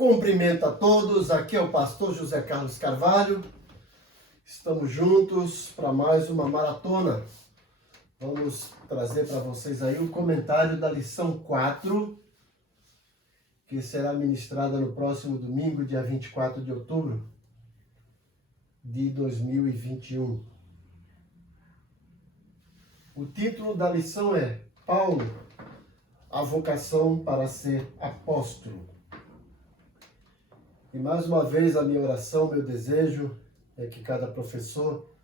Cumprimento a todos, aqui é o pastor José Carlos Carvalho. Estamos juntos para mais uma maratona. Vamos trazer para vocês aí o comentário da lição 4, que será ministrada no próximo domingo, dia 24 de outubro de 2021. O título da lição é Paulo, a vocação para ser apóstolo. E mais uma vez a minha oração, meu desejo é que cada professor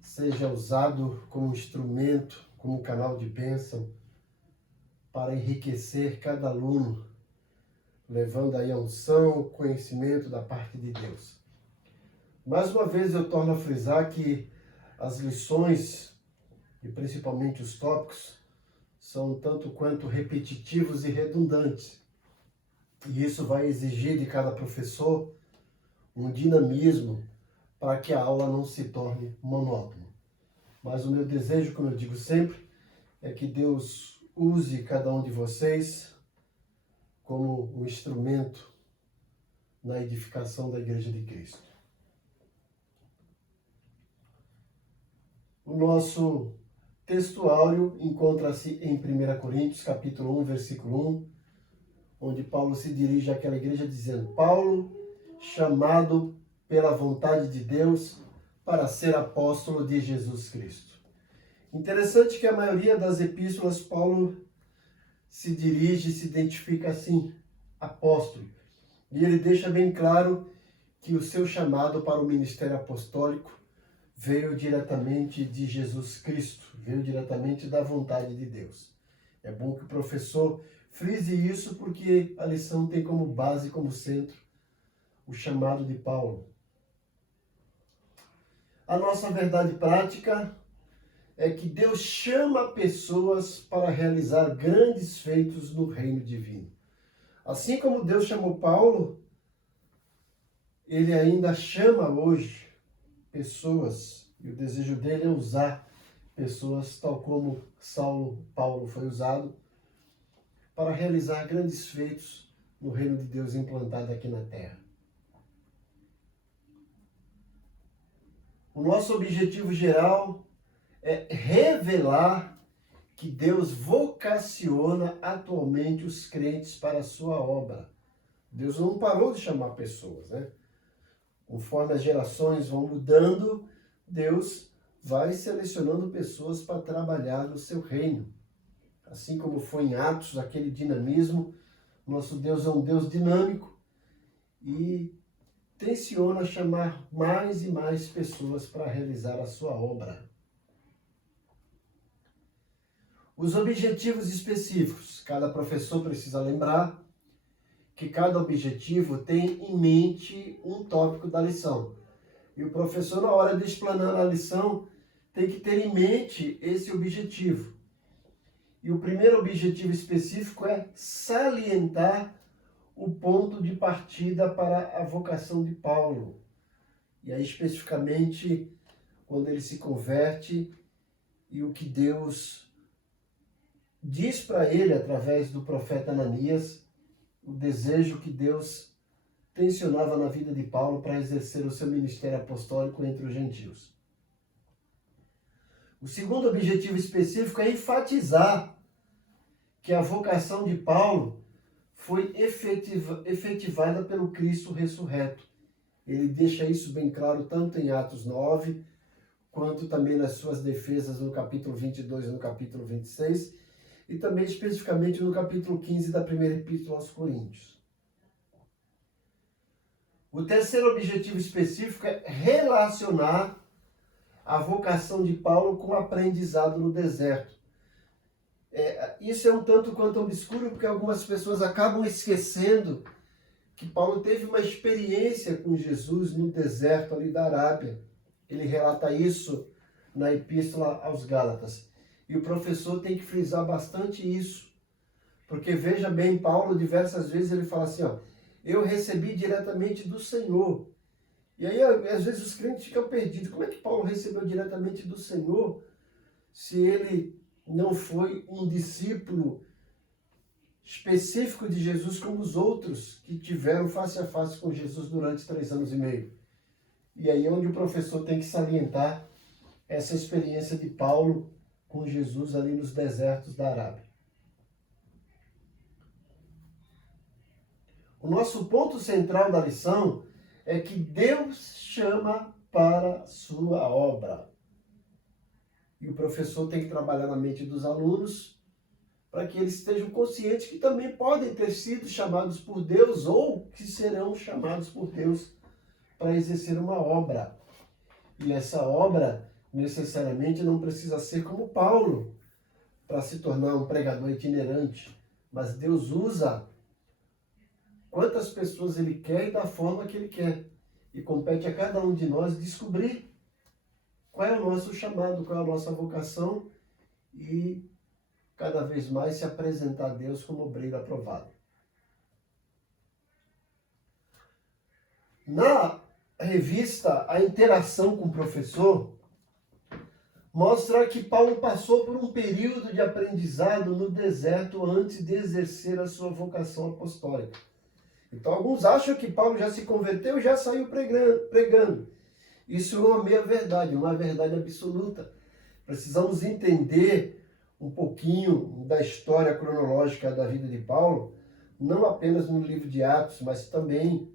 seja usado como instrumento, como canal de bênção para enriquecer cada aluno, levando aí a unção, o conhecimento da parte de Deus. Mais uma vez eu torno a frisar que as lições, e principalmente os tópicos, são tanto quanto repetitivos e redundantes. E isso vai exigir de cada professor um dinamismo para que a aula não se torne monótona. Mas o meu desejo, como eu digo sempre, é que Deus use cada um de vocês como um instrumento na edificação da Igreja de Cristo. O nosso textuário encontra-se em 1 Coríntios, capítulo 1, versículo 1, onde Paulo se dirige àquela igreja dizendo: Paulo, chamado pela vontade de Deus para ser apóstolo de Jesus Cristo. Interessante que a maioria das epístolas Paulo se dirige, se identifica assim, apóstolo. E ele deixa bem claro que o seu chamado para o ministério apostólico veio diretamente de Jesus Cristo, veio diretamente da vontade de Deus. É bom que o professor frise isso, porque a lição tem como base, como centro, o chamado de Paulo. A nossa verdade prática é que Deus chama pessoas para realizar grandes feitos no reino divino. Assim como Deus chamou Paulo, Ele ainda chama hoje pessoas, e o desejo dele é usar pessoas tal como Paulo foi usado, para realizar grandes feitos no reino de Deus implantado aqui na terra. O nosso objetivo geral é revelar que Deus vocaciona atualmente os crentes para a sua obra. Deus não parou de chamar pessoas, né? Conforme as gerações vão mudando, Deus vai selecionando pessoas para trabalhar no seu reino. Assim como foi em Atos, aquele dinamismo, nosso Deus é um Deus dinâmico e tenciona chamar mais e mais pessoas para realizar a sua obra. Os objetivos específicos. Cada professor precisa lembrar que cada objetivo tem em mente um tópico da lição. E o professor, na hora de explanar a lição, tem que ter em mente esse objetivo. E o primeiro objetivo específico é salientar o ponto de partida para a vocação de Paulo. E aí, especificamente, quando ele se converte e o que Deus diz para ele, através do profeta Ananias, o desejo que Deus tensionava na vida de Paulo para exercer o seu ministério apostólico entre os gentios. O segundo objetivo específico é enfatizar que a vocação de Paulo foi efetivada pelo Cristo ressurreto. Ele deixa isso bem claro tanto em Atos 9, quanto também nas suas defesas no capítulo 22 e no capítulo 26, e também especificamente no capítulo 15 da primeira epístola aos Coríntios. O terceiro objetivo específico é relacionar a vocação de Paulo com o aprendizado no deserto. Isso é um tanto quanto obscuro, porque algumas pessoas acabam esquecendo que Paulo teve uma experiência com Jesus no deserto ali da Arábia. Ele relata isso na Epístola aos Gálatas. E o professor tem que frisar bastante isso, porque veja bem, Paulo diversas vezes ele fala assim, eu recebi diretamente do Senhor. E aí às vezes os crentes ficam perdidos. Como é que Paulo recebeu diretamente do Senhor se ele não foi um discípulo específico de Jesus como os outros que tiveram face a face com Jesus durante 3 anos e meio. E aí é onde o professor tem que salientar essa experiência de Paulo com Jesus ali nos desertos da Arábia. O nosso ponto central da lição é que Deus chama para a sua obra. E o professor tem que trabalhar na mente dos alunos para que eles estejam conscientes que também podem ter sido chamados por Deus ou que serão chamados por Deus para exercer uma obra. E essa obra necessariamente não precisa ser como Paulo para se tornar um pregador itinerante, mas Deus usa quantas pessoas Ele quer e da forma que Ele quer. E compete a cada um de nós descobrir qual é o nosso chamado, qual é a nossa vocação e cada vez mais se apresentar a Deus como obreiro aprovado. Na revista A Interação com o Professor, mostra que Paulo passou por um período de aprendizado no deserto antes de exercer a sua vocação apostólica. Então, alguns acham que Paulo já se converteu e já saiu pregando. Isso é uma meia-verdade, uma verdade absoluta. Precisamos entender um pouquinho da história cronológica da vida de Paulo, não apenas no livro de Atos, mas também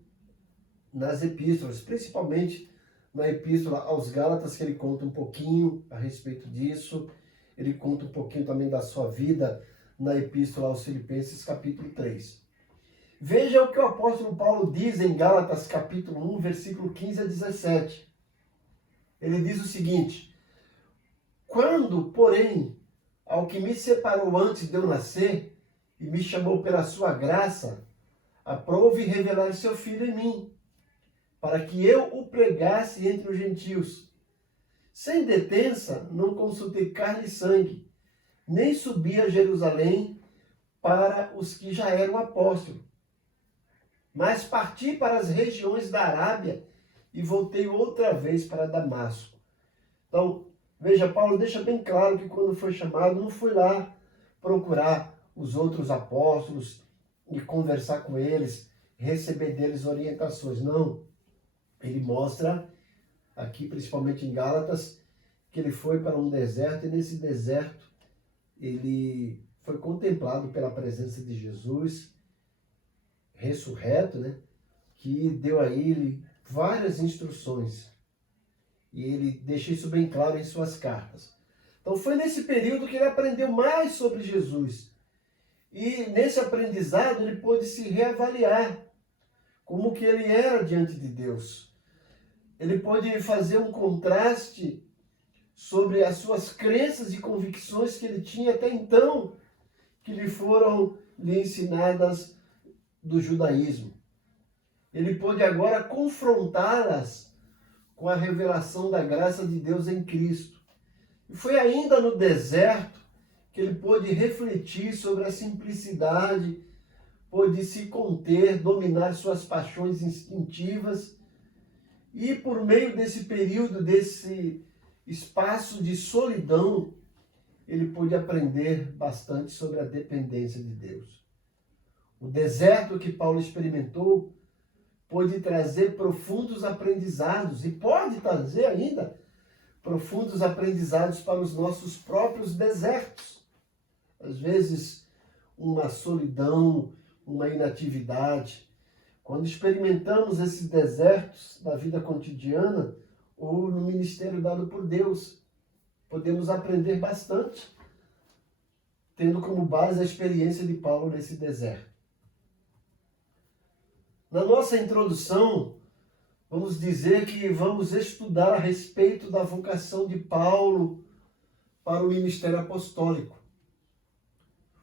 nas epístolas, principalmente na epístola aos Gálatas, que ele conta um pouquinho a respeito disso. Ele conta um pouquinho também da sua vida na epístola aos Filipenses, capítulo 3. Veja o que o apóstolo Paulo diz em Gálatas, capítulo 1, versículo 15 a 17. Ele diz o seguinte: quando, porém, ao que me separou antes de eu nascer e me chamou pela sua graça, aprove revelar seu Filho em mim, para que eu o pregasse entre os gentios. Sem detença, não consultei carne e sangue, nem subi a Jerusalém para os que já eram apóstolos, mas parti para as regiões da Arábia e voltei outra vez para Damasco. Então, veja, Paulo deixa bem claro que quando foi chamado, não foi lá procurar os outros apóstolos e conversar com eles, receber deles orientações. Não. Ele mostra aqui, principalmente em Gálatas, que ele foi para um deserto e nesse deserto ele foi contemplado pela presença de Jesus ressurreto, né? Que deu a ele várias instruções. E ele deixa isso bem claro em suas cartas. Então foi nesse período que ele aprendeu mais sobre Jesus. E nesse aprendizado ele pôde se reavaliar como que ele era diante de Deus. Ele pôde fazer um contraste sobre as suas crenças e convicções que ele tinha até então, que lhe foram ensinadas do judaísmo. Ele pôde agora confrontá-las com a revelação da graça de Deus em Cristo. E foi ainda no deserto que ele pôde refletir sobre a simplicidade, pôde se conter, dominar suas paixões instintivas. E por meio desse período, desse espaço de solidão, ele pôde aprender bastante sobre a dependência de Deus. O deserto que Paulo experimentou pôde trazer profundos aprendizados e pode trazer ainda profundos aprendizados para os nossos próprios desertos. Às vezes, uma solidão, uma inatividade. Quando experimentamos esses desertos da vida cotidiana ou no ministério dado por Deus, podemos aprender bastante, tendo como base a experiência de Paulo nesse deserto. Na nossa introdução, vamos dizer que vamos estudar a respeito da vocação de Paulo para o ministério apostólico.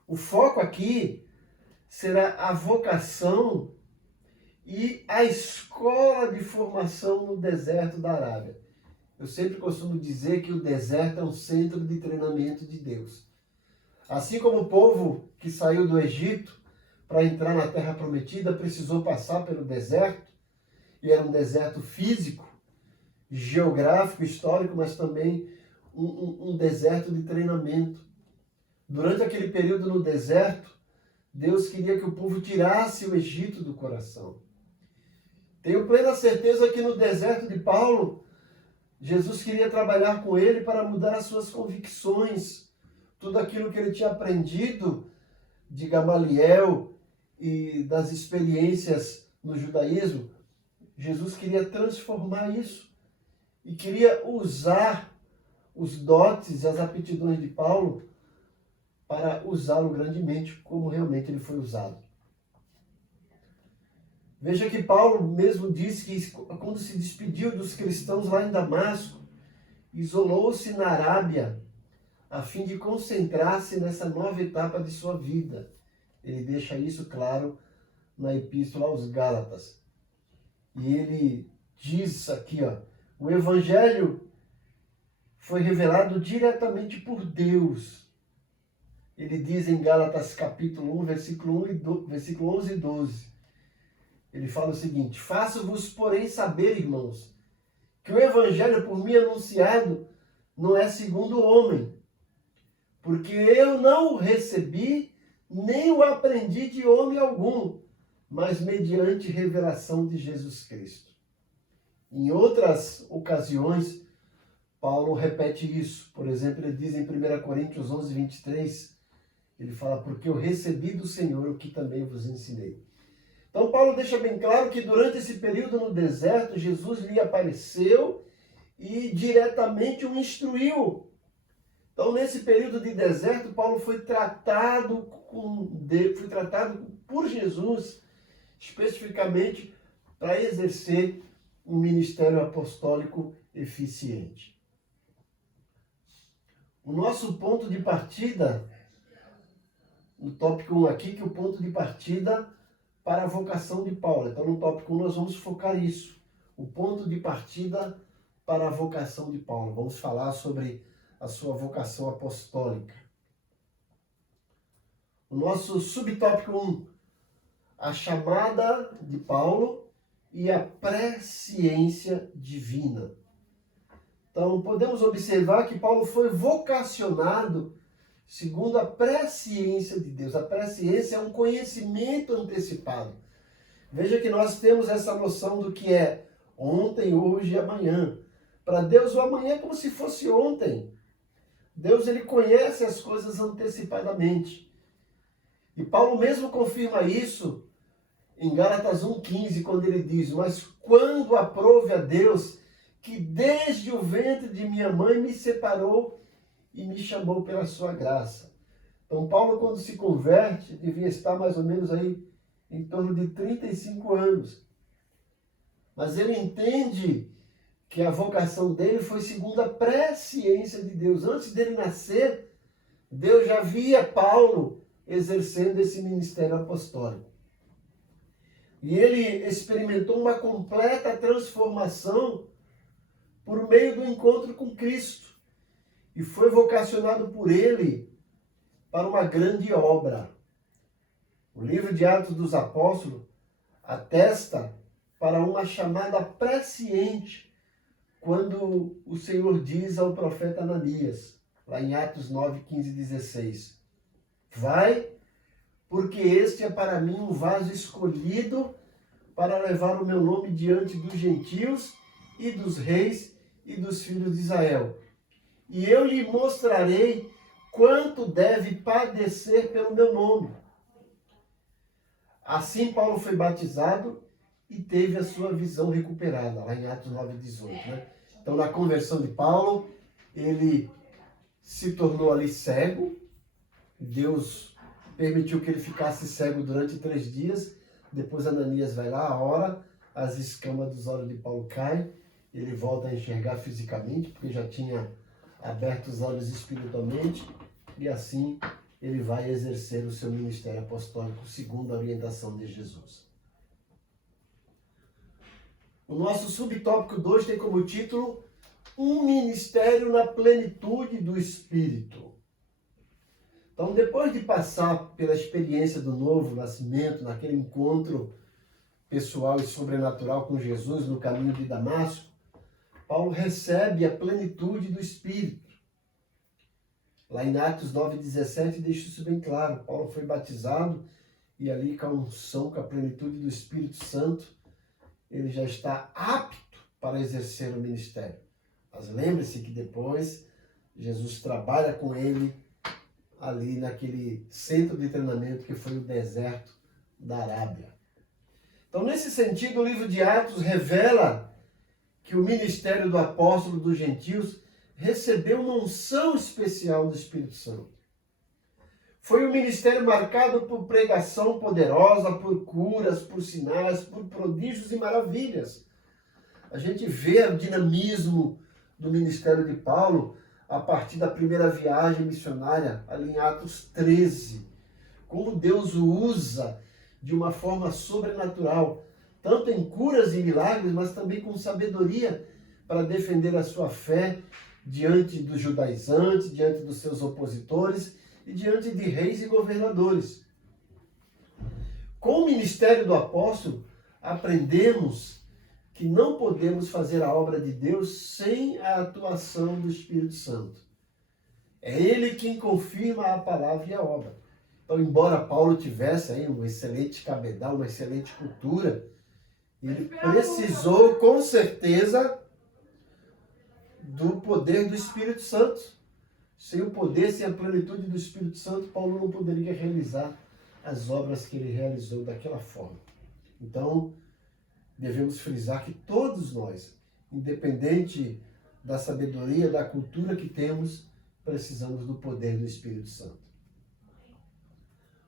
O foco aqui será a vocação e a escola de formação no deserto da Arábia. Eu sempre costumo dizer que o deserto é um centro de treinamento de Deus. Assim como o povo que saiu do Egito para entrar na Terra Prometida precisou passar pelo deserto, e era um deserto físico, geográfico, histórico, mas também um deserto de treinamento. Durante aquele período no deserto, Deus queria que o povo tirasse o Egito do coração. Tenho plena certeza que no deserto de Paulo, Jesus queria trabalhar com ele para mudar as suas convicções, tudo aquilo que ele tinha aprendido de Gamaliel e das experiências no judaísmo. Jesus queria transformar isso e queria usar os dotes e as aptidões de Paulo para usá-lo grandemente, como realmente ele foi usado. Veja que Paulo mesmo disse que quando se despediu dos cristãos lá em Damasco, isolou-se na Arábia a fim de concentrar-se nessa nova etapa de sua vida. Ele deixa isso claro na Epístola aos Gálatas. E ele diz aqui, o Evangelho foi revelado diretamente por Deus. Ele diz em Gálatas capítulo 1, versículo 11 e 12. Ele fala o seguinte: faço-vos, porém, saber, irmãos, que o Evangelho por mim anunciado não é segundo o homem, porque eu não o recebi, nem o aprendi de homem algum, mas mediante revelação de Jesus Cristo. Em outras ocasiões, Paulo repete isso. Por exemplo, ele diz em 1 Coríntios 11, 23, ele fala, porque eu recebi do Senhor o que também vos ensinei. Então, Paulo deixa bem claro que durante esse período no deserto, Jesus lhe apareceu e diretamente o instruiu. Então, nesse período de deserto, Paulo foi tratado por Jesus, especificamente para exercer um ministério apostólico eficiente. O nosso ponto de partida, no tópico 1 aqui, que é o ponto de partida para a vocação de Paulo. Então, no tópico 1, nós vamos focar isso. O ponto de partida para a vocação de Paulo. Vamos falar sobre a sua vocação apostólica. O nosso subtópico 1, a chamada de Paulo e a presciência divina. Então, podemos observar que Paulo foi vocacionado segundo a presciência de Deus. A presciência é um conhecimento antecipado. Veja que nós temos essa noção do que é ontem, hoje e amanhã. Para Deus, o amanhã é como se fosse ontem. Deus, ele conhece as coisas antecipadamente. E Paulo mesmo confirma isso em Gálatas 1,15, quando ele diz, mas quando aprove a Deus, que desde o ventre de minha mãe me separou e me chamou pela sua graça. Então, Paulo, quando se converte, devia estar mais ou menos aí em torno de 35 anos. Mas ele entende que a vocação dele foi segundo a presciência de Deus. Antes dele nascer, Deus já via Paulo exercendo esse ministério apostólico. E ele experimentou uma completa transformação por meio do encontro com Cristo. E foi vocacionado por ele para uma grande obra. O livro de Atos dos Apóstolos atesta para uma chamada presciente, quando o Senhor diz ao profeta Ananias, lá em Atos 9, 15 e 16, vai, porque este é para mim um vaso escolhido para levar o meu nome diante dos gentios e dos reis e dos filhos de Israel. E eu lhe mostrarei quanto deve padecer pelo meu nome. Assim Paulo foi batizado e teve a sua visão recuperada, lá em Atos 9, 18. Né? Então, na conversão de Paulo, ele se tornou ali cego. Deus permitiu que ele ficasse cego durante 3 dias. Depois Ananias vai lá, ora, as escamas dos olhos de Paulo caem. Ele volta a enxergar fisicamente, porque já tinha aberto os olhos espiritualmente. E assim ele vai exercer o seu ministério apostólico segundo a orientação de Jesus. O nosso subtópico 2 tem como título Um ministério na plenitude do Espírito. Então, depois de passar pela experiência do novo nascimento, naquele encontro pessoal e sobrenatural com Jesus no caminho de Damasco, Paulo recebe a plenitude do Espírito. Lá em Atos 9, 17 deixa isso bem claro. Paulo foi batizado e ali com a unção, com a plenitude do Espírito Santo, ele já está apto para exercer o ministério. Mas lembre-se que depois Jesus trabalha com ele ali naquele centro de treinamento que foi o deserto da Arábia. Então, nesse sentido, o livro de Atos revela que o ministério do apóstolo dos gentios recebeu uma unção especial do Espírito Santo. Foi um ministério marcado por pregação poderosa, por curas, por sinais, por prodígios e maravilhas. A gente vê o dinamismo do ministério de Paulo a partir da primeira viagem missionária, ali em Atos 13. Como Deus o usa de uma forma sobrenatural, tanto em curas e milagres, mas também com sabedoria para defender a sua fé diante dos judaizantes, diante dos seus opositores e diante de reis e governadores. Com o ministério do apóstolo, aprendemos que não podemos fazer a obra de Deus sem a atuação do Espírito Santo. É Ele quem confirma a palavra e a obra. Então, embora Paulo tivesse aí um excelente cabedal, uma excelente cultura, ele precisou, com certeza, do poder do Espírito Santo. Sem o poder, sem a plenitude do Espírito Santo, Paulo não poderia realizar as obras que ele realizou daquela forma. Então, devemos frisar que todos nós, independente da sabedoria, da cultura que temos, precisamos do poder do Espírito Santo.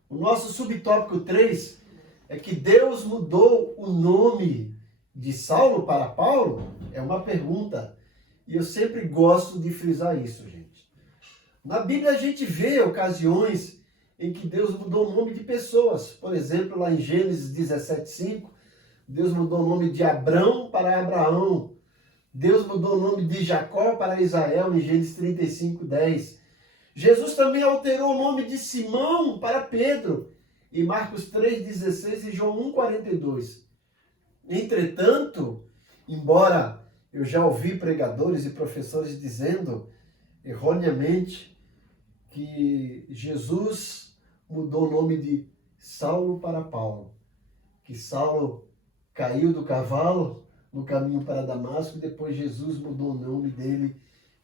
O nosso subtópico 3 é que Deus mudou o nome de Saulo para Paulo? É uma pergunta. E eu sempre gosto de frisar isso, gente. Na Bíblia a gente vê ocasiões em que Deus mudou o nome de pessoas. Por exemplo, lá em Gênesis 17:5, Deus mudou o nome de Abrão para Abraão. Deus mudou o nome de Jacó para Israel em Gênesis 35:10. Jesus também alterou o nome de Simão para Pedro em Marcos 3:16 e João 1:42. Entretanto, embora eu já ouvi pregadores e professores dizendo erroneamente que Jesus mudou o nome de Saulo para Paulo, que Saulo caiu do cavalo no caminho para Damasco e depois Jesus mudou o nome dele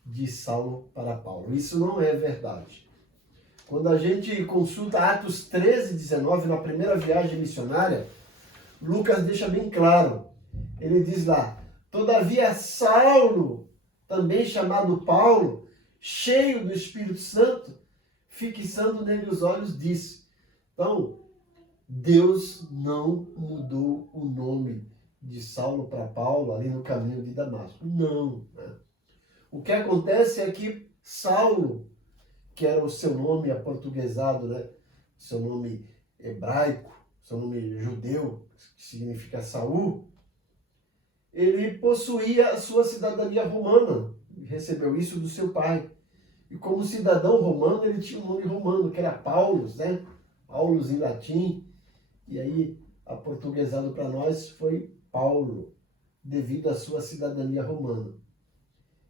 de Saulo para Paulo. Isso não é verdade. Quando a gente consulta Atos 13:19, na primeira viagem missionária, Lucas deixa bem claro. Ele diz lá: todavia Saulo, também chamado Paulo, cheio do Espírito Santo, fixando nele os olhos, disse. Então, Deus não mudou o nome de Saulo para Paulo ali no caminho de Damasco. Não. Né? O que acontece é que Saulo, que era o seu nome aportuguesado, né? Seu nome hebraico, seu nome judeu, que significa Saul, ele possuía a sua cidadania romana, recebeu isso do seu pai. E como cidadão romano, ele tinha um nome romano, que era Paulus, né? Paulus em latim, e aí aportuguesado para nós foi Paulo, devido à sua cidadania romana.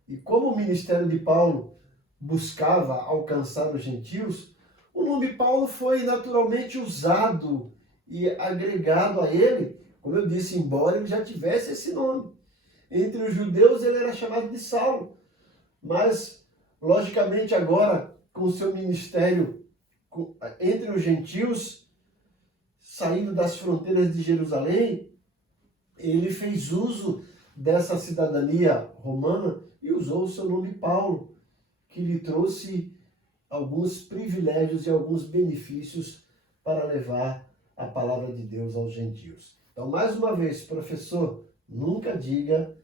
E como o ministério de Paulo buscava alcançar os gentios, o nome Paulo foi naturalmente usado e agregado a ele, como eu disse, embora ele já tivesse esse nome. Entre os judeus ele era chamado de Saulo, mas logicamente agora com o seu ministério entre os gentios, saindo das fronteiras de Jerusalém, ele fez uso dessa cidadania romana e usou o seu nome Paulo, que lhe trouxe alguns privilégios e alguns benefícios para levar a palavra de Deus aos gentios. Então, mais uma vez, professor, nunca diga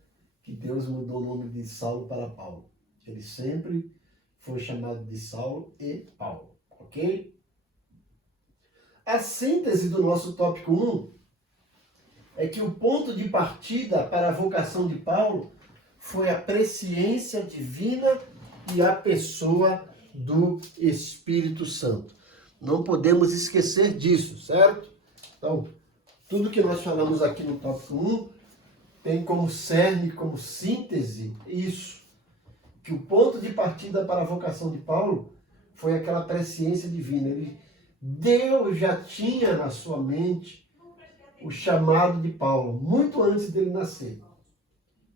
que Deus mudou o nome de Saulo para Paulo. Ele sempre foi chamado de Saulo e Paulo, ok? A síntese do nosso tópico 1 é que o ponto de partida para a vocação de Paulo foi a presciência divina e a pessoa do Espírito Santo. Não podemos esquecer disso, certo? Então, tudo que nós falamos aqui no tópico 1 tem como cerne, como síntese, isso. Que o ponto de partida para a vocação de Paulo foi aquela presciência divina. Ele Deus já tinha na sua mente o chamado de Paulo, muito antes dele nascer.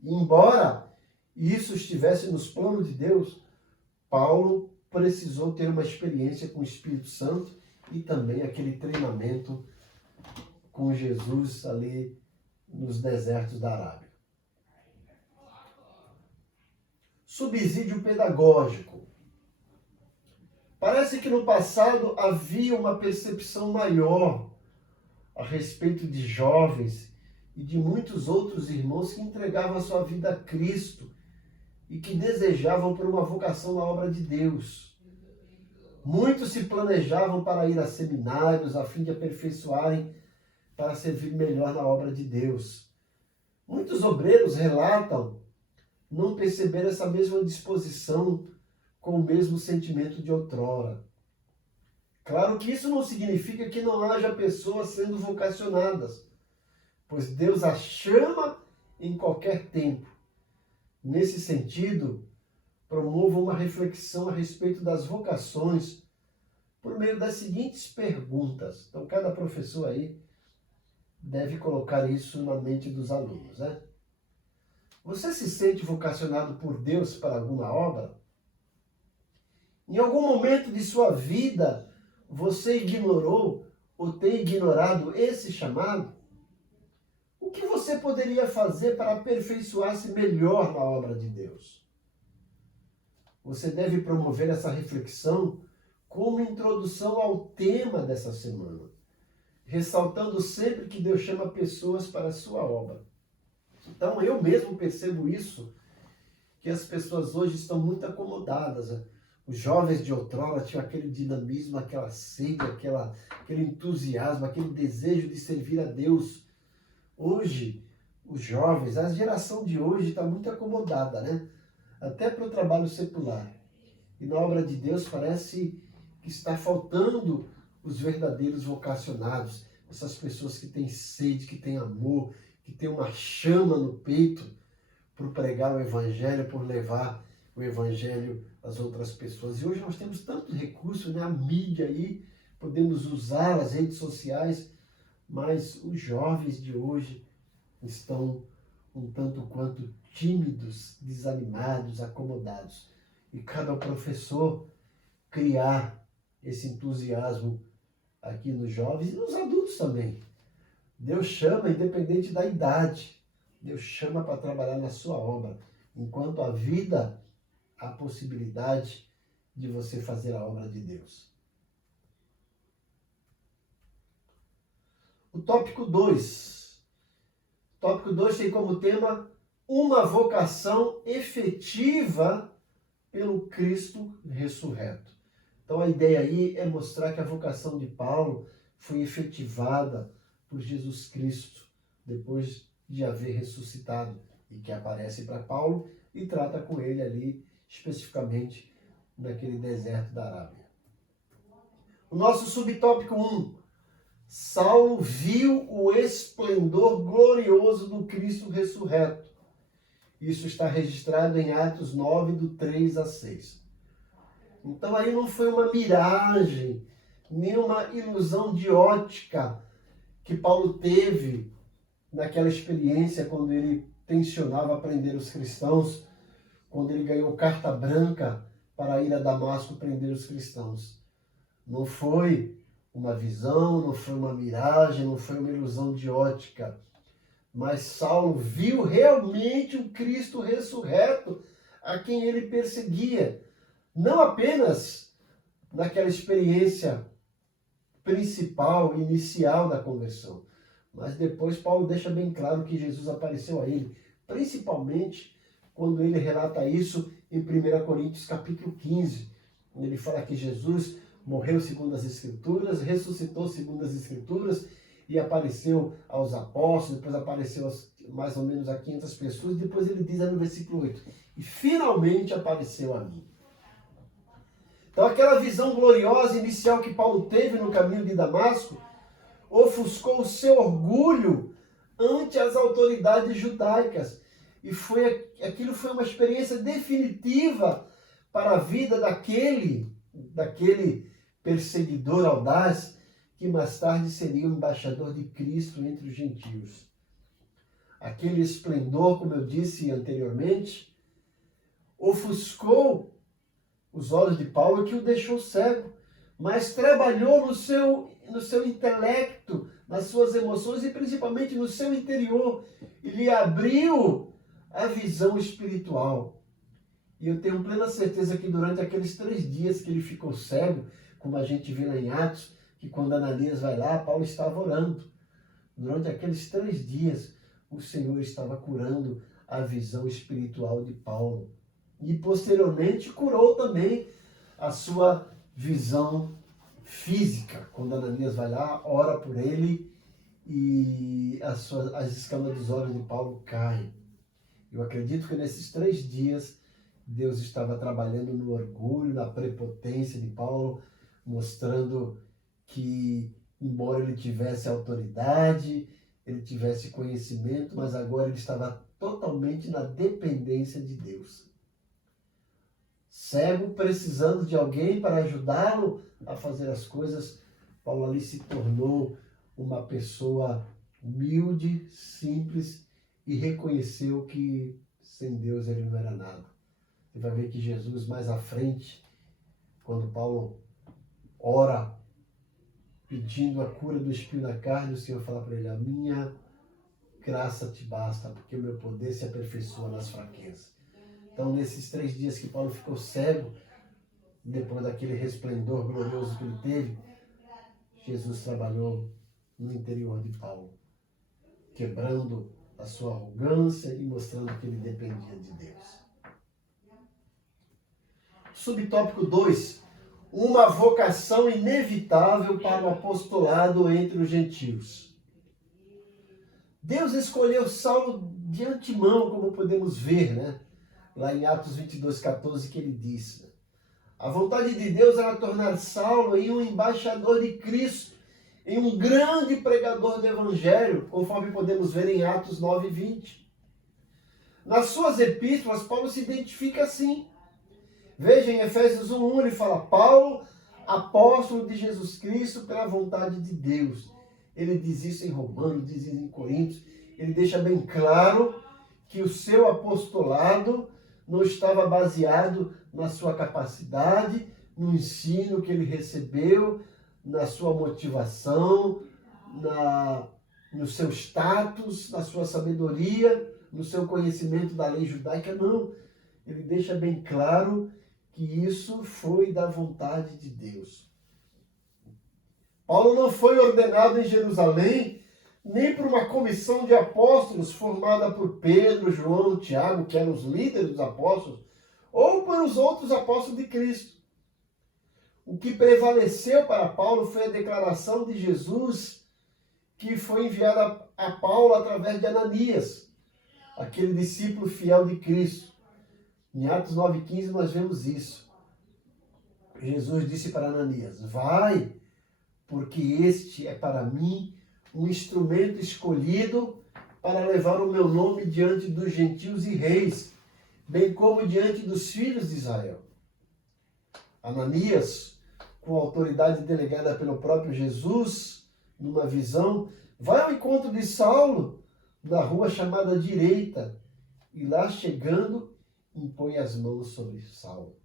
E embora isso estivesse nos planos de Deus, Paulo precisou ter uma experiência com o Espírito Santo e também aquele treinamento com Jesus ali nos desertos da Arábia. Subsídio pedagógico. Parece que no passado havia uma percepção maior a respeito de jovens e de muitos outros irmãos que entregavam a sua vida a Cristo e que desejavam por uma vocação na obra de Deus. Muitos se planejavam para ir a seminários a fim de aperfeiçoarem para servir melhor na obra de Deus. Muitos obreiros relatam não perceber essa mesma disposição com o mesmo sentimento de outrora. Claro que isso não significa que não haja pessoas sendo vocacionadas, pois Deus as chama em qualquer tempo. Nesse sentido, promova uma reflexão a respeito das vocações por meio das seguintes perguntas. Então, cada professor aí deve colocar isso na mente dos alunos, né? Você se sente vocacionado por Deus para alguma obra? Em algum momento de sua vida, você ignorou ou tem ignorado esse chamado? O que você poderia fazer para aperfeiçoar-se melhor na obra de Deus? Você deve promover essa reflexão como introdução ao tema dessa semana, ressaltando sempre que Deus chama pessoas para a sua obra. Então, eu mesmo percebo isso, que as pessoas hoje estão muito acomodadas. Os jovens de outrora tinham aquele dinamismo, aquela sede, aquele entusiasmo, aquele desejo de servir a Deus. Hoje, os jovens, a geração de hoje está muito acomodada, né? Até para o trabalho secular. E na obra de Deus parece que está faltando os verdadeiros vocacionados, essas pessoas que têm sede, que têm amor, que têm uma chama no peito por pregar o Evangelho, por levar o Evangelho às outras pessoas. E hoje nós temos tantos recursos, né? A mídia aí, podemos usar as redes sociais, mas os jovens de hoje estão um tanto quanto tímidos, desanimados, acomodados. E cada professor criar esse entusiasmo aqui nos jovens e nos adultos também. Deus chama independente da idade. Deus chama para trabalhar na sua obra. Enquanto a vida, há a possibilidade de você fazer a obra de Deus. O tópico 2. Tópico 2 tem como tema uma vocação efetiva pelo Cristo ressurreto. Então a ideia aí é mostrar que a vocação de Paulo foi efetivada por Jesus Cristo, depois de haver ressuscitado, e que aparece para Paulo e trata com ele ali, especificamente naquele deserto da Arábia. O nosso subtópico 1. Saulo viu o esplendor glorioso do Cristo ressurreto. Isso está registrado em Atos 9, do 3 a 6. Então aí não foi uma miragem, nem uma ilusão de ótica que Paulo teve naquela experiência quando ele tensionava prender os cristãos, quando ele ganhou carta branca para ir a Damasco prender os cristãos. Não foi uma visão, não foi uma miragem, não foi uma ilusão de ótica. Mas Saulo viu realmente o Cristo ressurreto a quem ele perseguia. Não apenas naquela experiência principal, inicial da conversão, mas depois Paulo deixa bem claro que Jesus apareceu a ele, principalmente quando ele relata isso em 1 Coríntios capítulo 15, onde ele fala que Jesus morreu segundo as Escrituras, ressuscitou segundo as Escrituras e apareceu aos apóstolos, depois apareceu mais ou menos a 500 pessoas, depois ele diz no versículo 8, e finalmente apareceu a mim. Então aquela visão gloriosa inicial que Paulo teve no caminho de Damasco ofuscou o seu orgulho ante as autoridades judaicas. E aquilo foi uma experiência definitiva para a vida daquele perseguidor audaz, que mais tarde seria o embaixador de Cristo entre os gentios. Aquele esplendor, como eu disse anteriormente, ofuscou os olhos de Paulo, que o deixou cego, mas trabalhou no seu intelecto, nas suas emoções e principalmente no seu interior. E lhe abriu a visão espiritual. E eu tenho plena certeza que durante aqueles 3 dias que ele ficou cego, como a gente vê lá em Atos, que quando Ananias vai lá, Paulo estava orando. Durante aqueles 3 dias, o Senhor estava curando a visão espiritual de Paulo. E posteriormente curou também a sua visão física. Quando Ananias vai lá, ora por ele e as escamas dos olhos de Paulo caem. Eu acredito que nesses 3 dias, Deus estava trabalhando no orgulho, na prepotência de Paulo, mostrando que, embora ele tivesse autoridade, ele tivesse conhecimento, mas agora ele estava totalmente na dependência de Deus. Cego, precisando de alguém para ajudá-lo a fazer as coisas, Paulo ali se tornou uma pessoa humilde, simples e reconheceu que sem Deus ele não era nada. Você vai ver que Jesus, mais à frente, quando Paulo ora pedindo a cura do espinho na carne, o Senhor fala para ele: a minha graça te basta, porque o meu poder se aperfeiçoa nas fraquezas. Então, nesses 3 dias que Paulo ficou cego, depois daquele resplendor glorioso que ele teve, Jesus trabalhou no interior de Paulo, quebrando a sua arrogância e mostrando que ele dependia de Deus. Subtópico 2. Uma vocação inevitável para o apostolado entre os gentios. Deus escolheu Saulo de antemão, como podemos ver, né? Lá em Atos 22:14, que ele disse: a vontade de Deus era tornar Saulo em um embaixador de Cristo, em um grande pregador do Evangelho, conforme podemos ver em Atos 9:20. Nas suas epístolas, Paulo se identifica assim. Veja, em Efésios 1:1, ele fala: Paulo, apóstolo de Jesus Cristo pela vontade de Deus. Ele diz isso em Romanos, diz isso em Coríntios. Ele deixa bem claro que o seu apostolado não estava baseado na sua capacidade, no ensino que ele recebeu, na sua motivação, no seu status, na sua sabedoria, no seu conhecimento da lei judaica, não. Ele deixa bem claro que isso foi da vontade de Deus. Paulo não foi ordenado em Jerusalém nem por uma comissão de apóstolos formada por Pedro, João, Tiago, que eram os líderes dos apóstolos, ou por os outros apóstolos de Cristo. O que prevaleceu para Paulo foi a declaração de Jesus, que foi enviada a Paulo através de Ananias, aquele discípulo fiel de Cristo. Em Atos 9:15 nós vemos isso. Jesus disse para Ananias: vai, porque este é para mim um instrumento escolhido para levar o meu nome diante dos gentios e reis, bem como diante dos filhos de Israel. Ananias, com a autoridade delegada pelo próprio Jesus, numa visão, vai ao encontro de Saulo na rua chamada Direita, e lá chegando, impõe as mãos sobre Saulo.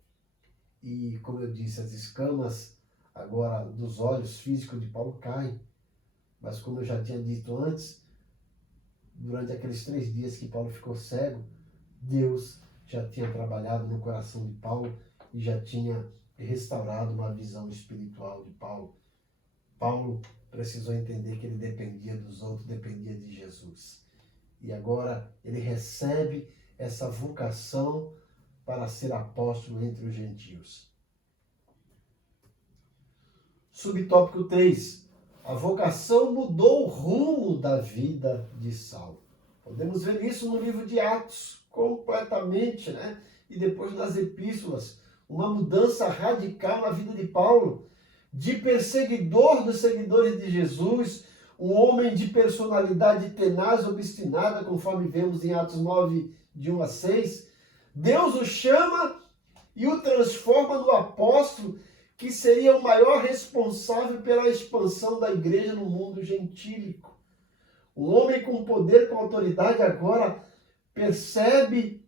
E, como eu disse, as escamas agora dos olhos físicos de Paulo caem. Mas, como eu já tinha dito antes, durante aqueles 3 dias que Paulo ficou cego, Deus já tinha trabalhado no coração de Paulo e já tinha restaurado uma visão espiritual de Paulo. Paulo precisou entender que ele dependia dos outros, dependia de Jesus. E agora ele recebe essa vocação para ser apóstolo entre os gentios. Subtópico 3. A vocação mudou o rumo da vida de Saulo. Podemos ver isso no livro de Atos, completamente, né? E depois nas epístolas. Uma mudança radical na vida de Paulo. De perseguidor dos seguidores de Jesus, um homem de personalidade tenaz, obstinada, conforme vemos em Atos 9, de 1 a 6. Deus o chama e o transforma no apóstolo que seria o maior responsável pela expansão da igreja no mundo gentílico. Um homem com poder, com autoridade, agora percebe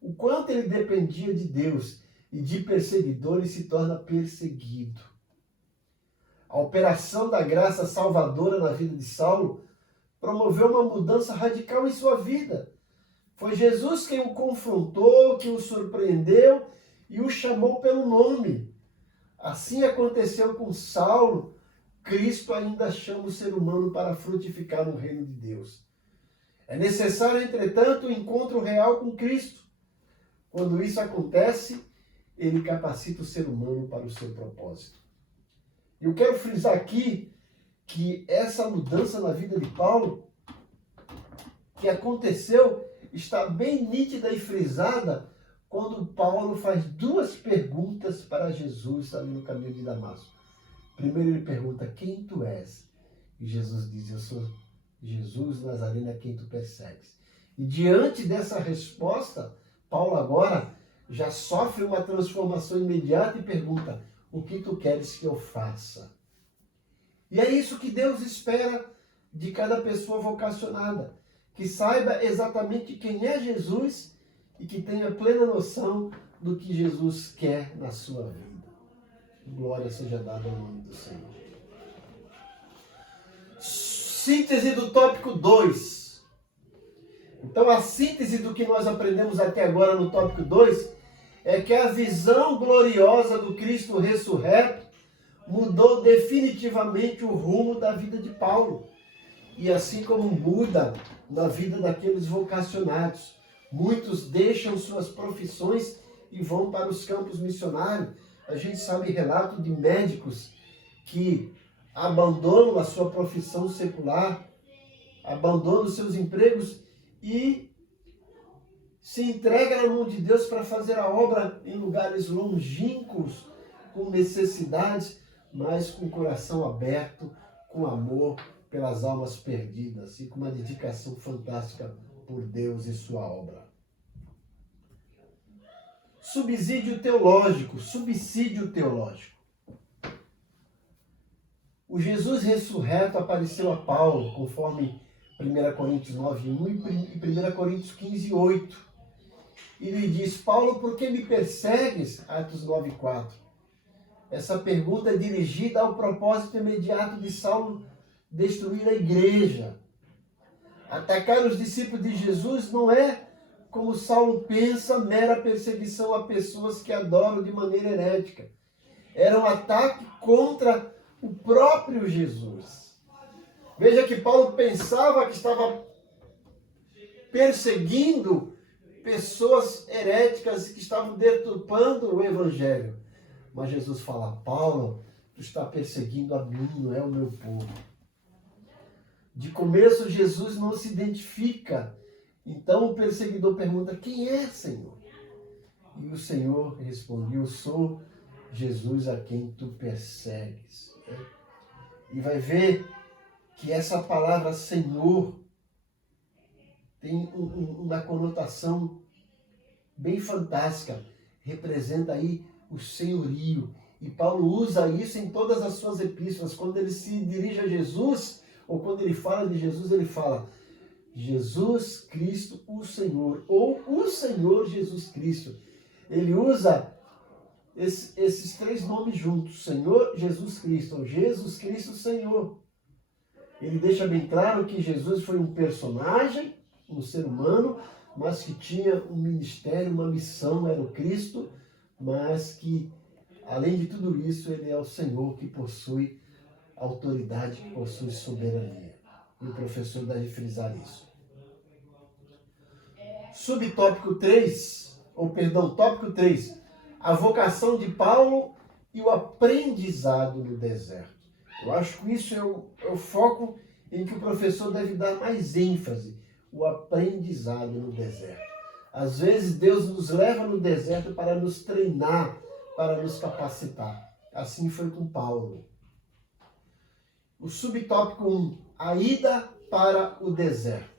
o quanto ele dependia de Deus e de perseguidor e se torna perseguido. A operação da graça salvadora na vida de Saulo promoveu uma mudança radical em sua vida. Foi Jesus quem o confrontou, que o surpreendeu e o chamou pelo nome. Assim aconteceu com Saulo. Cristo ainda chama o ser humano para frutificar no reino de Deus. É necessário, entretanto, o encontro real com Cristo. Quando isso acontece, ele capacita o ser humano para o seu propósito. Eu quero frisar aqui que essa mudança na vida de Paulo, que aconteceu, está bem nítida e frisada quando Paulo faz duas perguntas para Jesus ali no caminho de Damasco. Primeiro ele pergunta, quem tu és? E Jesus diz, eu sou Jesus Nazareno, a quem tu persegues. E diante dessa resposta, Paulo agora já sofre uma transformação imediata e pergunta, o que tu queres que eu faça? E é isso que Deus espera de cada pessoa vocacionada, que saiba exatamente quem é Jesus e que tenha plena noção do que Jesus quer na sua vida. Glória seja dada ao nome do Senhor. Síntese do tópico 2. Então, a síntese do que nós aprendemos até agora no tópico 2 é que a visão gloriosa do Cristo ressurreto mudou definitivamente o rumo da vida de Paulo. E assim como muda na vida daqueles vocacionados, muitos deixam suas profissões e vão para os campos missionários. A gente sabe relato de médicos que abandonam a sua profissão secular, abandonam seus empregos e se entregam na mão de Deus para fazer a obra em lugares longínquos, com necessidades, mas com o coração aberto, com amor pelas almas perdidas e com uma dedicação fantástica por Deus e sua obra. Subsídio teológico. O Jesus ressurreto apareceu a Paulo, conforme 1 Coríntios 9:1 e 1 Coríntios 15:8. E lhe diz, Paulo, por que me persegues? Atos 9:4. Essa pergunta é dirigida ao propósito imediato de Saulo destruir a igreja. Atacar os discípulos de Jesus não é, como Saulo pensa, mera perseguição a pessoas que adoram de maneira herética. Era um ataque contra o próprio Jesus. Veja que Paulo pensava que estava perseguindo pessoas heréticas que estavam deturpando o evangelho. Mas Jesus fala, Paulo, tu está perseguindo a mim, não é o meu povo. De começo, Jesus não se identifica. Então o perseguidor pergunta, quem é, Senhor? E o Senhor responde, eu sou Jesus a quem tu persegues. E vai ver que essa palavra Senhor tem uma conotação bem fantástica. Representa aí o senhorio. E Paulo usa isso em todas as suas epístolas. Quando ele se dirige a Jesus, ou quando ele fala de Jesus, ele fala Jesus Cristo, o Senhor, ou o Senhor Jesus Cristo. Ele usa esses três nomes juntos, Senhor Jesus Cristo, ou Jesus Cristo Senhor. Ele deixa bem claro que Jesus foi um personagem, um ser humano, mas que tinha um ministério, uma missão, era o Cristo, mas que, além de tudo isso, ele é o Senhor que possui autoridade, que possui soberania. E o professor deve frisar isso. Tópico 3, a vocação de Paulo e o aprendizado no deserto. Eu acho que isso é o foco em que o professor deve dar mais ênfase, o aprendizado no deserto. Às vezes Deus nos leva no deserto para nos treinar, para nos capacitar. Assim foi com Paulo. O subtópico 1, a ida para o deserto.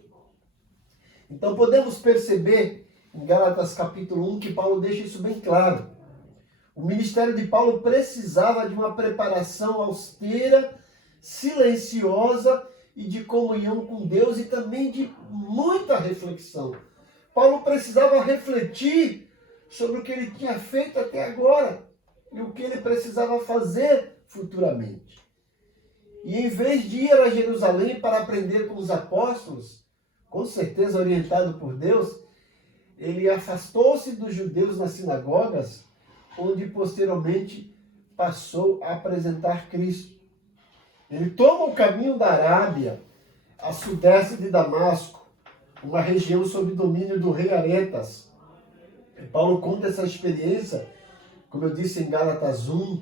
Então podemos perceber em Gálatas capítulo 1 que Paulo deixa isso bem claro. O ministério de Paulo precisava de uma preparação austera, silenciosa e de comunhão com Deus e também de muita reflexão. Paulo precisava refletir sobre o que ele tinha feito até agora e o que ele precisava fazer futuramente. E em vez de ir a Jerusalém para aprender com os apóstolos, com certeza orientado por Deus, ele afastou-se dos judeus nas sinagogas, onde posteriormente passou a apresentar Cristo. Ele toma o caminho da Arábia, a sudeste de Damasco, uma região sob domínio do rei Aretas. E Paulo conta essa experiência, como eu disse, em Gálatas 1,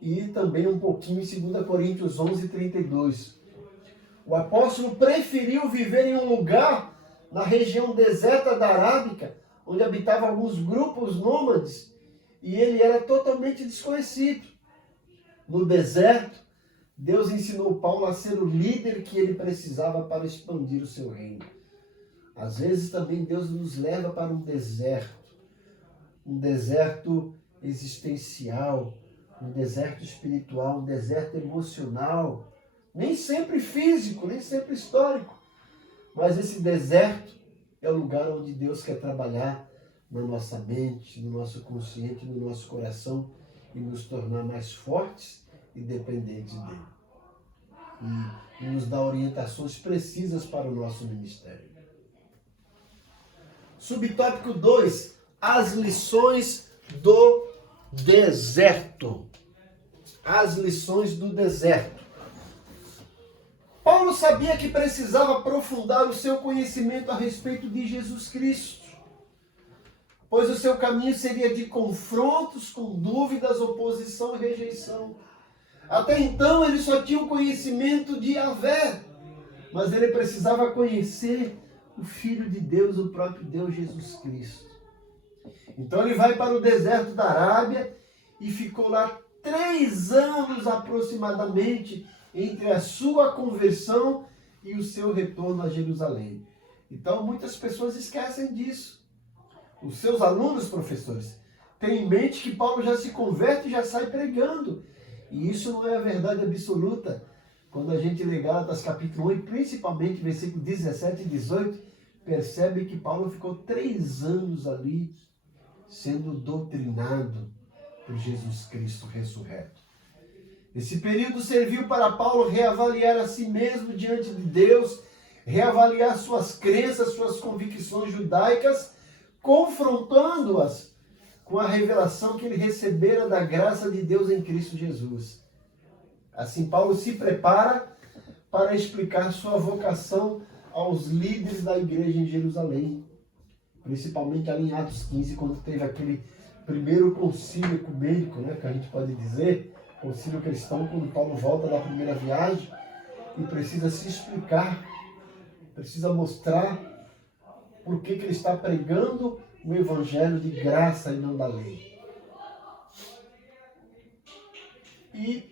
e também um pouquinho em 2 Coríntios 11, 32. O apóstolo preferiu viver em um lugar na região deserta da Arábica, onde habitavam alguns grupos nômades, e ele era totalmente desconhecido. No deserto, Deus ensinou Paulo a ser o líder que ele precisava para expandir o seu reino. Às vezes também Deus nos leva para um deserto existencial, um deserto espiritual, um deserto emocional, nem sempre físico, nem sempre histórico, mas esse deserto é o lugar onde Deus quer trabalhar na nossa mente, no nosso consciente, no nosso coração e nos tornar mais fortes e dependentes dele. E nos dar orientações precisas para o nosso ministério. Subtópico 2, as lições do deserto. As lições do deserto. Paulo sabia que precisava aprofundar o seu conhecimento a respeito de Jesus Cristo, pois o seu caminho seria de confrontos com dúvidas, oposição e rejeição. Até então ele só tinha o conhecimento de Yahvé, mas ele precisava conhecer o Filho de Deus, o próprio Deus Jesus Cristo. Então ele vai para o deserto da Arábia e ficou lá 3 anos aproximadamente entre a sua conversão e o seu retorno a Jerusalém. Então muitas pessoas esquecem disso. Os seus alunos, professores, têm em mente que Paulo já se converte e já sai pregando. E isso não é a verdade absoluta. Quando a gente lê Gálatas capítulo 1, e principalmente versículo 17 e 18, percebe que Paulo ficou 3 anos ali sendo doutrinado por Jesus Cristo ressurreto. Esse período serviu para Paulo reavaliar a si mesmo diante de Deus, reavaliar suas crenças, suas convicções judaicas, confrontando-as com a revelação que ele recebera da graça de Deus em Cristo Jesus. Assim, Paulo se prepara para explicar sua vocação aos líderes da igreja em Jerusalém, principalmente ali em Atos 15, quando teve aquele primeiro concílio ecumênico, que a gente pode dizer, concílio cristão, quando Paulo volta da primeira viagem e precisa se explicar, precisa mostrar por que ele está pregando o evangelho de graça e não da lei. E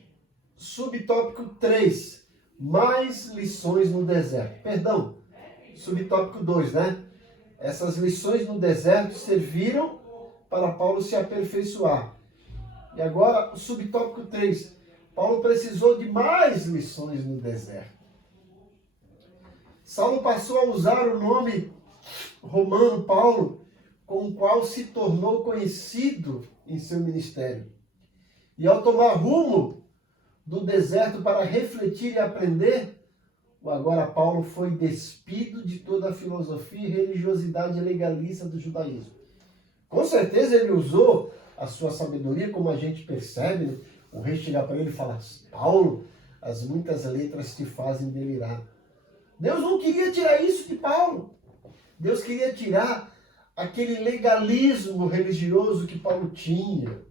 subtópico 3, mais lições no deserto. Perdão, subtópico 2, Essas lições no deserto serviram para Paulo se aperfeiçoar. E agora, o subtópico 3. Paulo precisou de mais lições no deserto. Saulo passou a usar o nome romano Paulo, com o qual se tornou conhecido em seu ministério. E ao tomar rumo do deserto para refletir e aprender, o agora Paulo foi despido de toda a filosofia e religiosidade legalista do judaísmo. Com certeza ele usou a sua sabedoria, como a gente percebe. O rei chega para ele e fala: Paulo, as muitas letras te fazem delirar. Deus não queria tirar isso de Paulo. Deus queria tirar aquele legalismo religioso que Paulo tinha.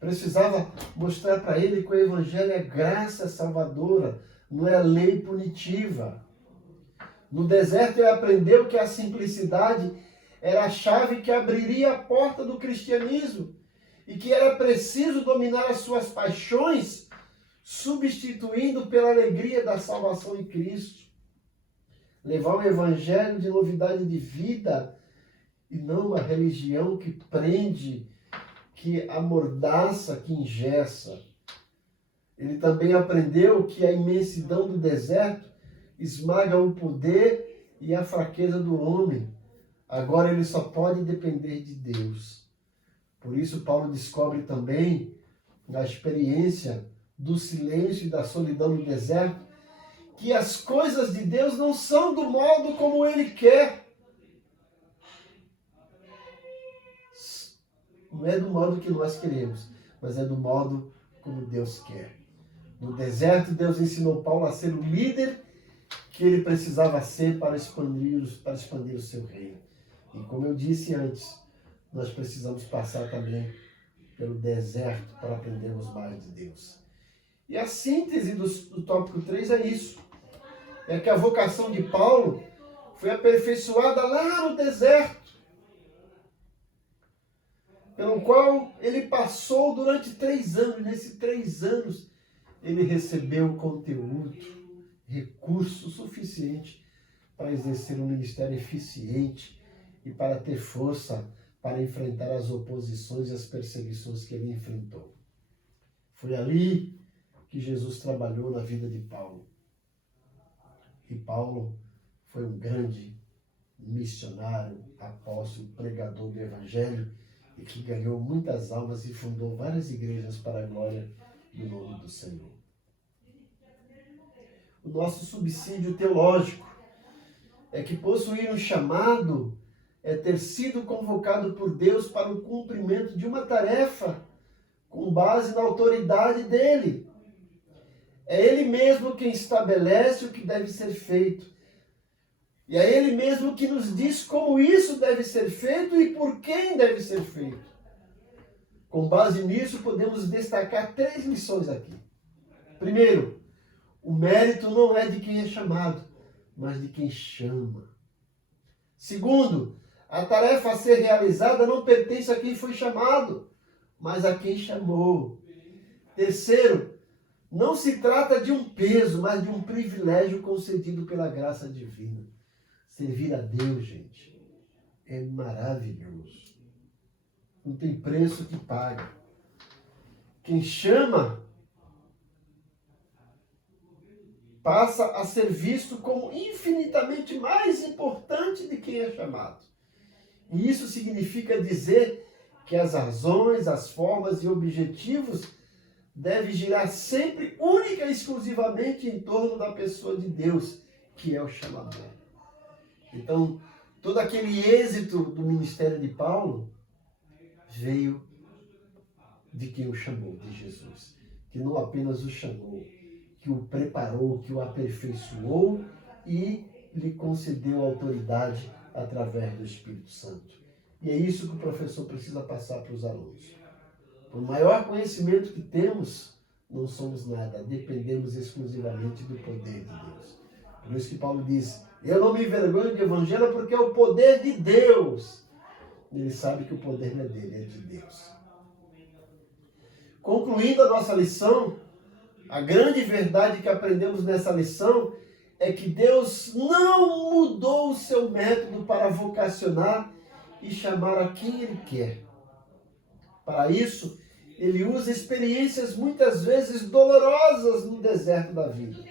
Precisava mostrar para ele que o evangelho é graça salvadora, não é lei punitiva. No deserto ele aprendeu que a simplicidade era a chave que abriria a porta do cristianismo e que era preciso dominar as suas paixões, substituindo pela alegria da salvação em Cristo. Levar o evangelho de novidade de vida e não uma religião que prende, que amordaça, que engessa. Ele também aprendeu que a imensidão do deserto esmaga o poder e a fraqueza do homem. Agora ele só pode depender de Deus. Por isso Paulo descobre também, na experiência do silêncio e da solidão no deserto, que as coisas de Deus não são do modo como ele quer. Não é do modo que nós queremos, mas é do modo como Deus quer. No deserto, Deus ensinou Paulo a ser o líder que ele precisava ser para expandir o seu reino. E como eu disse antes, nós precisamos passar também pelo deserto para aprendermos mais de Deus. E a síntese do tópico 3 é isso. É que a vocação de Paulo foi aperfeiçoada lá no deserto, pelo qual ele passou durante 3 anos. Nesses 3 anos, ele recebeu conteúdo, recurso suficiente para exercer um ministério eficiente e para ter força para enfrentar as oposições e as perseguições que ele enfrentou. Foi ali que Jesus trabalhou na vida de Paulo. E Paulo foi um grande missionário, apóstolo, pregador do Evangelho e que ganhou muitas almas e fundou várias igrejas para a glória do nome do Senhor. O nosso subsídio teológico é que possuir um chamado é ter sido convocado por Deus para o cumprimento de uma tarefa com base na autoridade dele. É ele mesmo quem estabelece o que deve ser feito. E é ele mesmo que nos diz como isso deve ser feito e por quem deve ser feito. Com base nisso, podemos destacar 3 lições aqui. Primeiro, o mérito não é de quem é chamado, mas de quem chama. Segundo, a tarefa a ser realizada não pertence a quem foi chamado, mas a quem chamou. Terceiro, não se trata de um peso, mas de um privilégio concedido pela graça divina. Servir a Deus, gente, é maravilhoso. Não tem preço que pague. Quem chama passa a ser visto como infinitamente mais importante de quem é chamado. E isso significa dizer que as razões, as formas e objetivos devem girar sempre única e exclusivamente em torno da pessoa de Deus, que é o chamador. Então, todo aquele êxito do ministério de Paulo veio de quem o chamou, de Jesus. Que não apenas o chamou, que o preparou, que o aperfeiçoou e lhe concedeu autoridade através do Espírito Santo. E é isso que o professor precisa passar para os alunos. Por maior conhecimento que temos, não somos nada, dependemos exclusivamente do poder de Deus. Por isso que Paulo diz, eu não me envergonho do Evangelho porque é o poder de Deus. Ele sabe que o poder não é dele, é de Deus. Concluindo a nossa lição, a grande verdade que aprendemos nessa lição é que Deus não mudou o seu método para vocacionar e chamar a quem Ele quer. Para isso, Ele usa experiências muitas vezes dolorosas no deserto da vida.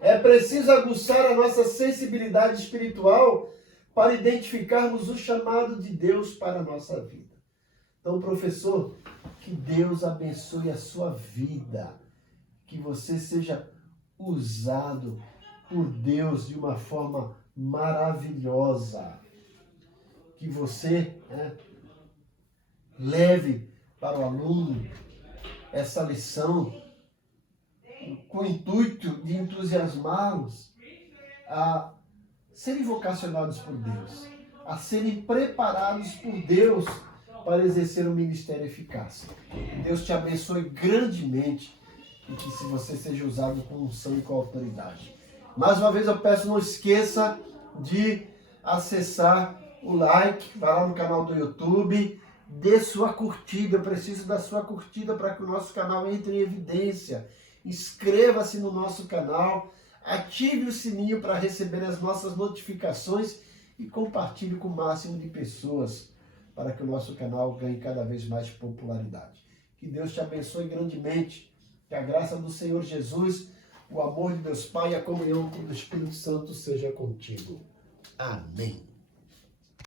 É preciso aguçar a nossa sensibilidade espiritual para identificarmos o chamado de Deus para a nossa vida. Então, professor, que Deus abençoe a sua vida, que você seja usado por Deus de uma forma maravilhosa, que você leve para o aluno essa lição com o intuito de entusiasmá-los a serem vocacionados por Deus, a serem preparados por Deus para exercer um ministério eficaz. Que Deus te abençoe grandemente e que se você seja usado com unção e com autoridade. Mais uma vez eu peço, não esqueça de acessar o like, vai lá no canal do YouTube, dê sua curtida, eu preciso da sua curtida para que o nosso canal entre em evidência. Inscreva-se no nosso canal, ative o sininho para receber as nossas notificações e compartilhe com o máximo de pessoas. para que o nosso canal ganhe cada vez mais popularidade. Que Deus te abençoe grandemente, que a graça do Senhor Jesus, o amor de Deus Pai e a comunhão do Espírito Santo seja contigo. Amém.